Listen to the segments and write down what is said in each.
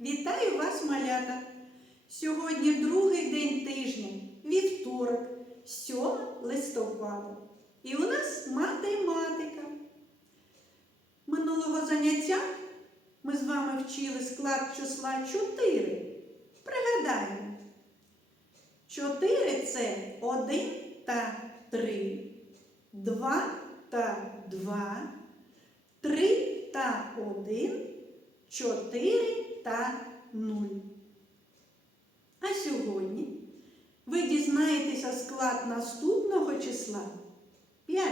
Вітаю вас, малята! Сьогодні другий день тижня, вівторок, 7 листопада. І у нас математика. Минулого заняття ми з вами вчили склад числа 4. Пригадаємо. 4 це 1 та 3, 2 та 2, 3 та 1, 4 та 0. А сьогодні ви дізнаєтеся склад наступного числа 5.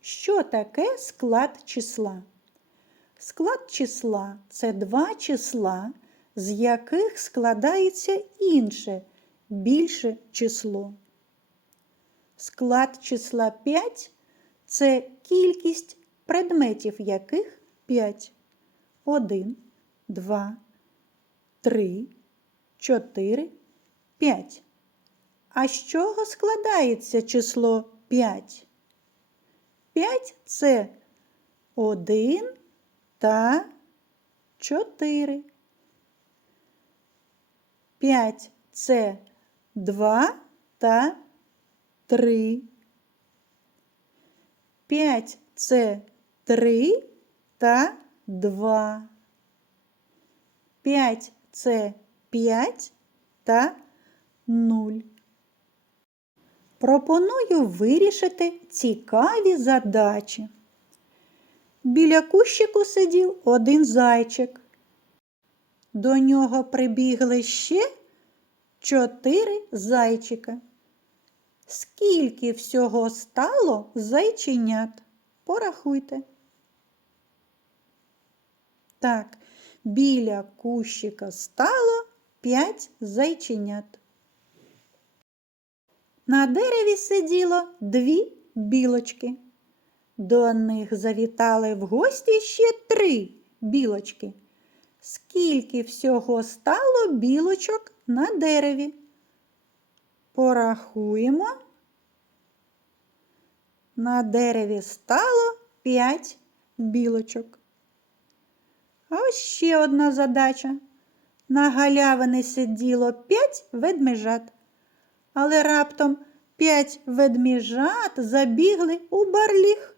Що таке склад числа? Склад числа це два числа, з яких складається інше, більше число. Склад числа 5 це кількість предметів яких 5. 1, 2, 3, 4, 5. А з чого складається число 5? 5 це 1 та 4. 5 це 2 та 3. 5 це 3 та 2. 5 це 5 та 0. Пропоную вирішити цікаві задачі. Біля кущику сидів один зайчик. До нього прибігли ще чотири зайчика. Скільки всього стало зайченят? Порахуйте. Так, біля кущика стало п'ять зайченят. На дереві сиділо дві білочки. До них завітали в гості ще три білочки. Скільки всього стало білочок на дереві? Порахуємо. На дереві стало п'ять білочок. А ось ще одна задача. На галявини сиділо п'ять ведмежат. Але раптом п'ять ведміжат забігли у барліг.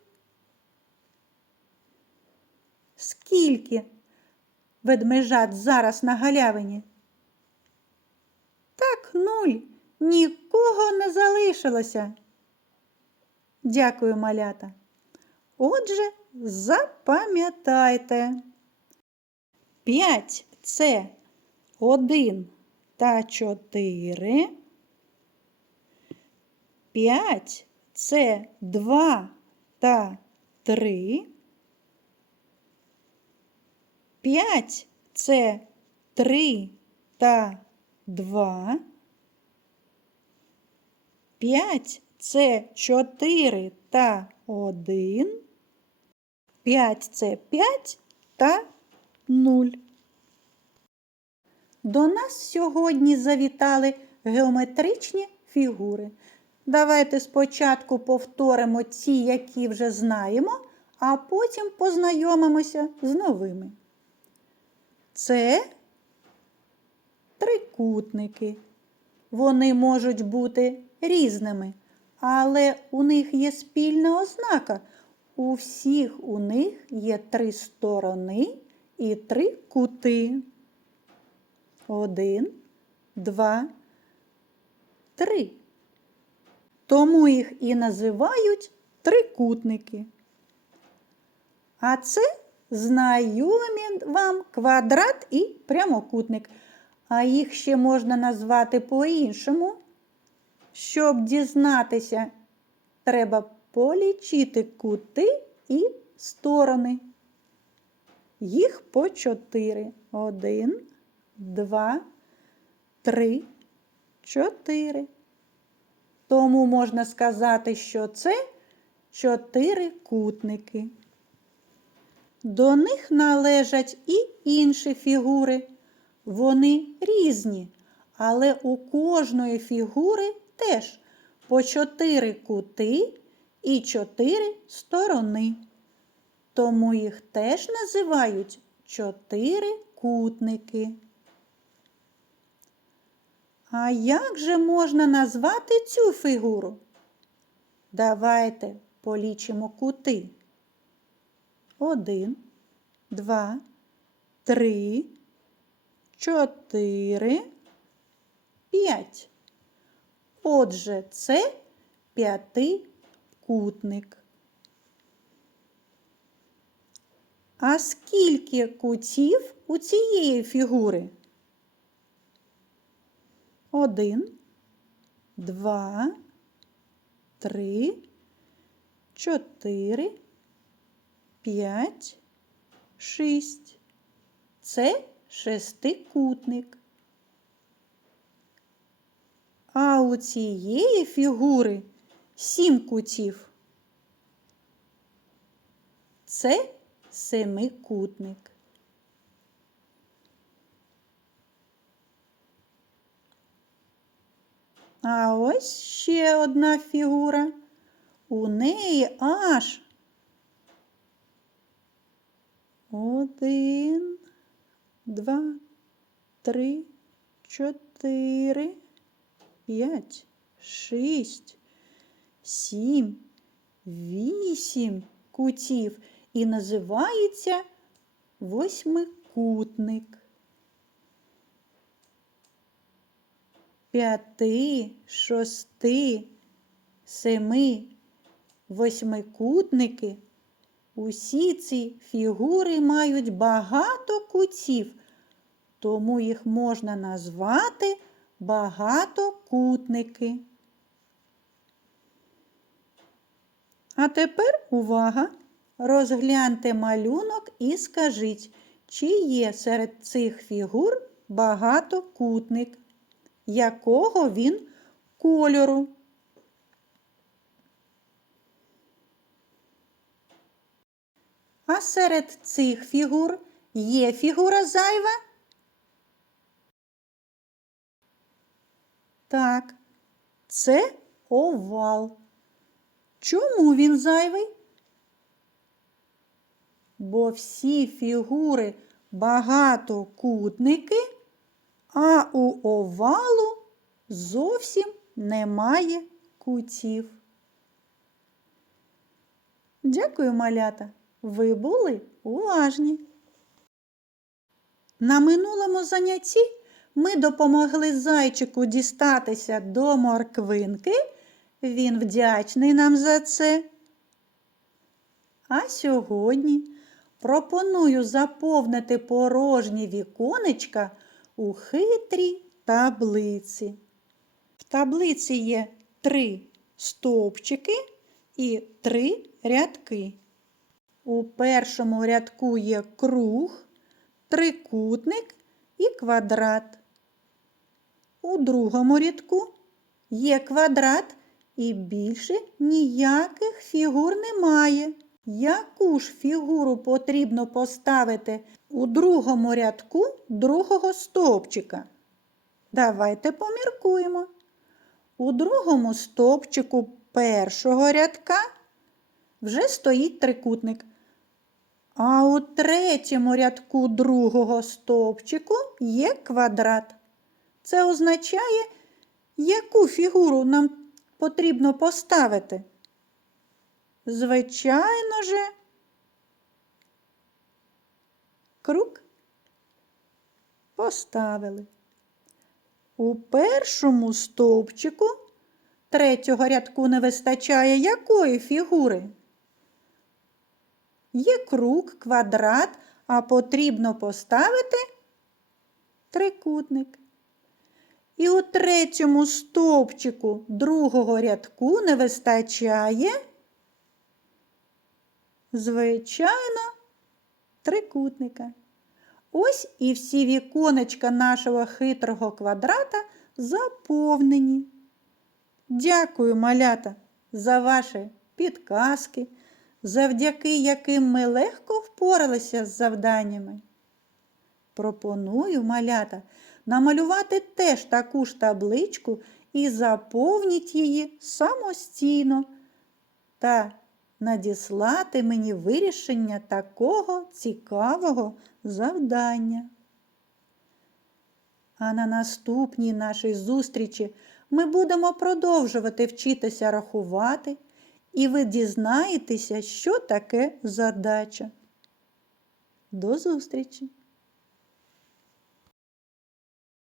Скільки ведмежат зараз на галявині? Так, нуль. Нікого не залишилося. Дякую, малята. Отже, запам'ятайте. П'ять це один та чотири. П'ять це два та три. П'ять це три та два. П'ять це чотири та один. П'ять це п'ять та нуль. До нас сьогодні завітали геометричні фігури. Давайте спочатку повторимо ті, які вже знаємо, а потім познайомимося з новими. Це трикутники. Вони можуть бути різними, але у них є спільна ознака. У всіх у них є три сторони і три кути. Один, два, три. Тому їх і називають трикутники. А це знайомі вам квадрат і прямокутник. А їх ще можна назвати по-іншому. Щоб дізнатися, треба полічити кути і сторони. Їх по чотири. Один, два, три, чотири. Тому можна сказати, що це чотири кутники. До них належать і інші фігури. Вони різні, але у кожної фігури теж по чотири кути і чотири сторони. Тому їх теж називають чотири кутники. А як же можна назвати цю фігуру? Давайте полічимо кути. Один, два, три, чотири, п'ять. Отже, це п'ятикутник. А скільки кутів у цієї фігури? Один, два, три, чотири, п'ять, шість. Це шестикутник. А у цієї фігури сім кутів. Це семикутник. А ось ще одна фігура. У неї аж один, два, три, чотири, п'ять, шість, сім, вісім кутів і називається восьмикутник. П'яти, шости, семи, восьмикутники. Усі ці фігури мають багато кутів, тому їх можна назвати багатокутники. А тепер увага! Розгляньте малюнок і скажіть, чи є серед цих фігур багатокутник, якого він кольору. А серед цих фігур є фігура зайва? Так, це овал. Чому він зайвий? Бо всі фігури багатокутники, а у овалу зовсім немає кутів. Дякую, малята. Ви були уважні. На минулому занятті ми допомогли зайчику дістатися до морквинки. Він вдячний нам за це. А сьогодні пропоную заповнити порожні віконечка у хитрій таблиці. В таблиці є три стовпчики і три рядки. У першому рядку є круг, трикутник і квадрат. У другому рядку є квадрат і більше ніяких фігур немає. Яку ж фігуру потрібно поставити у другому рядку другого стовпчика? Давайте поміркуємо. У другому стовпчику першого рядка вже стоїть трикутник. А у третьому рядку другого стовпчику є квадрат. Це означає, яку фігуру нам потрібно поставити. Звичайно же, круг поставили. У першому стовпчику третього рядку не вистачає якої фігури? Є круг, квадрат, а потрібно поставити трикутник. І у третьому стовпчику другого рядку не вистачає, звичайно, трикутника. Ось і всі віконечка нашого хитрого квадрата заповнені. Дякую, малята, за ваші підказки, завдяки яким ми легко впоралися з завданнями. Пропоную, малята, намалювати теж таку ж табличку і заповніть її самостійно та надіслати мені вирішення такого цікавого завдання. А на наступній нашій зустрічі ми будемо продовжувати вчитися рахувати, і ви дізнаєтеся, що таке задача. До зустрічі!